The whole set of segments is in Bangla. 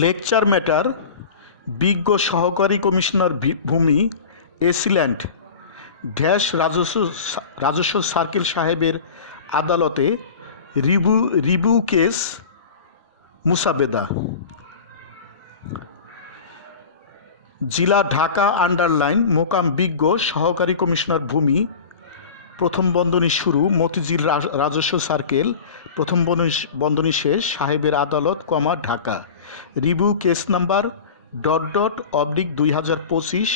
লেকচার ম্যাটার বিজ্ঞ সহকারী কমিশনার ভূমি এসিল্যান্ড ড্যাশ রাজস্ব সার্কেল সাহেবের আদালতে রিভিউ কেস মুসাবেদা। জেলা ঢাকা আন্ডারলাইন মোকাম বিজ্ঞ সহকারী কমিশনার ভূমি প্রথম বন্ধনী শুরু মতিঝিল রাজস্ব সার্কেল প্রথম বন্ধনী শেষ সাহেবের আদালত Dhaka. Review case number ... /2025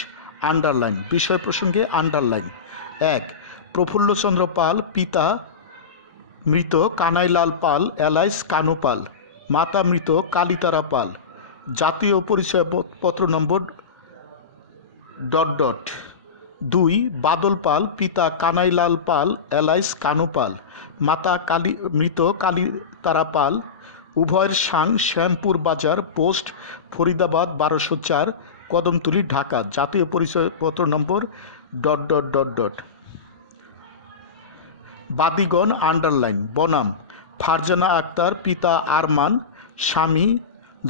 underline. বিষয় প্রসঙ্গে আন্ডারলাইন। 1. প্রফুল্লচন্দ্র পাল, পিতা মৃত কানাইলাল পাল এলাইস কানু পাল, মাতা মৃত কালীতারা পাল। জাতীয় পরিচয়পত্র নম্বর ... 2. বাদল পাল, পিতা কানাইলাল পাল এলাইস কানু পাল, মাতা মৃত কালীতারা পাল, উভয়ের সাং শ্যামপুর বাজার, পোস্ট ফরিদাবাদ 1204, কদমতলী, ঢাকা। জাতীয় পরিচয়পত্র নম্বর ... বাদীগণ আন্ডারলাইন। বনাম ফারজানা আক্তার, পিতা আরমান, স্বামী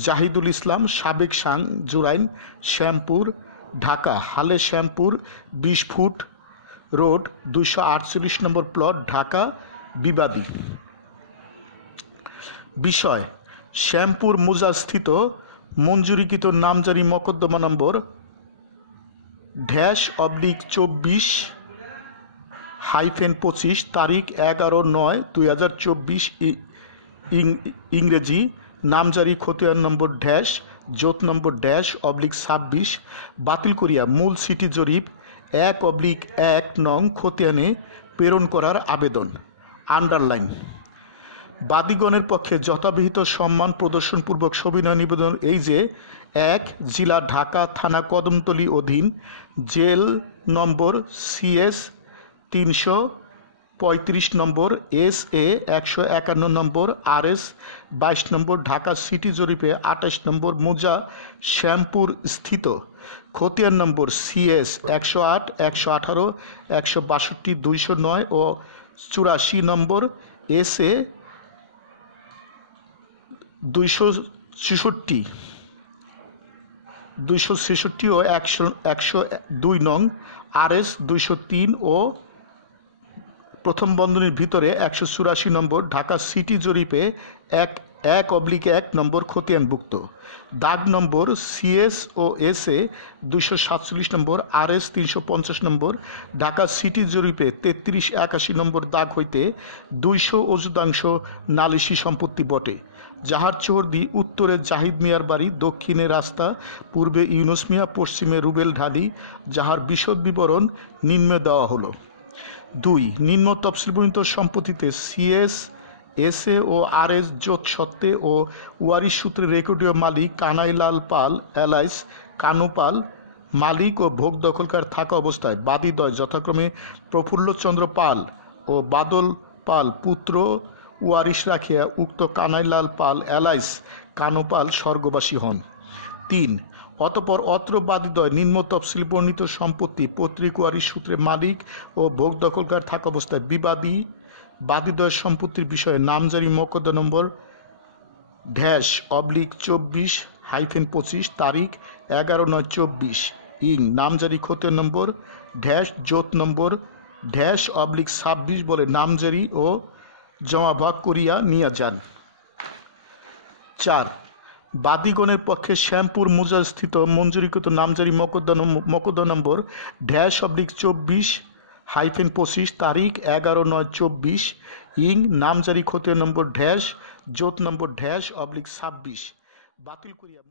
জাহিদুল ইসলাম, সাবেক সাং জুরাইন, শ্যামপুর, ঢাকা। হালে শ্যামপুর 20 ফুট রোড, 248 নম্বর প্লট, ঢাকা। বিবাদী। বিষয়: শ্যামপুর মুজাস্থিত মঞ্জুরিকৃত নামজারি মকদ্দমা নম্বর /24/25 তারিখ 11/9/2024 ইংরেজি। নামজারি খতিয়ান নম্বর জোত নম্বর /26 বাতিল করিয়া মূল সিটি জরিপ 1/1 নং খতিয়ানে প্রেরণ করার আবেদন। আন্ডারলাইন। বাদীগণের পক্ষে যথাবিহিত সম্মান প্রদর্শনপূর্বক সবিনয় নিবেদন এই যে: 1. জেলা ঢাকা, থানা কদমতলী অধীন, জেল নম্বর CS 335 নম্বর, SA 151 নম্বর, RS 22 নম্বর, ঢাকা সিটি জরিপে 28 নম্বর মুজা শ্যামপুর স্থিত খতিয়ান নম্বর CS 108, 118, 162, 209 ও 84 নম্বর, SA 266 ও 102 নং, RS 203 ও প্রথম বন্ধনীর ভিতরে 184 নম্বর, ঢাকা সিটি জরিপে 1/1 নম্বর খতিয়ানভুক্ত। দাগ নম্বর CS ও SA 247 নম্বর, RS 350 নম্বর, ঢাকা সিটি জরিপে 3381 নম্বর দাগ হইতে 200 অযুতাংশ নালিশি সম্পত্তি বটে, যাহার চৌহদ্দি উত্তরে জাহিদ মিয়ার বাড়ি, দক্ষিণে রাস্তা, পূর্বে ইউনুস মিয়া, পশ্চিমে রুবেল ঢালি, যাহার বিশদ বিবরণ নিম্নে দেওয়া হলো। 2. নিম্ন তফসিলবর্ণিত সম্পত্তিতে CS, SA ও RS যোগ সত্ত্বে ও ওয়ারিশ সূত্রে রেকর্ডীয় মালিক কানাইলাল পাল এলাইস কানু পাল মালিক ও ভোগ দখলকার থাকা অবস্থায় বাদীদ্বয় যথাক্রমে প্রফুল্লচন্দ্র পাল ও বাদল পাল পুত্র ওয়ারিশ রাখিয়া উক্ত কানাইলাল পাল এলাইস কানু পাল স্বর্গবাসী হন। 3. অতঃপর অত্র বাদীদ্বয় নিম্ন তফসিল বর্ণিত সম্পত্তি পৈতৃক ওয়ারিশ সূত্রে মালিক ও ভোগ দখলকার থাকা অবস্থায় বাদীদ্বয়ের সম্পত্তির বিষয়ে নামজারি মকদ্দমা নম্বর /24/25 তারিখ 11/9/24 ইং নামজারি খতিয়ান নম্বর জোত নম্বর /26 বলে নামজারি ও জমাভাগ করিয়া নিয়া যান। 4. বাদীগণের পক্ষে শ্যামপুর মুজাস্থিত মঞ্জুরিকৃত নামজারি মকদ্দমা নম্বর /24/25 তারিখ 11/9/24 ইং নামজারি খতিয়ান নম্বর জোত নম্বর /26 বাতিল করিয়া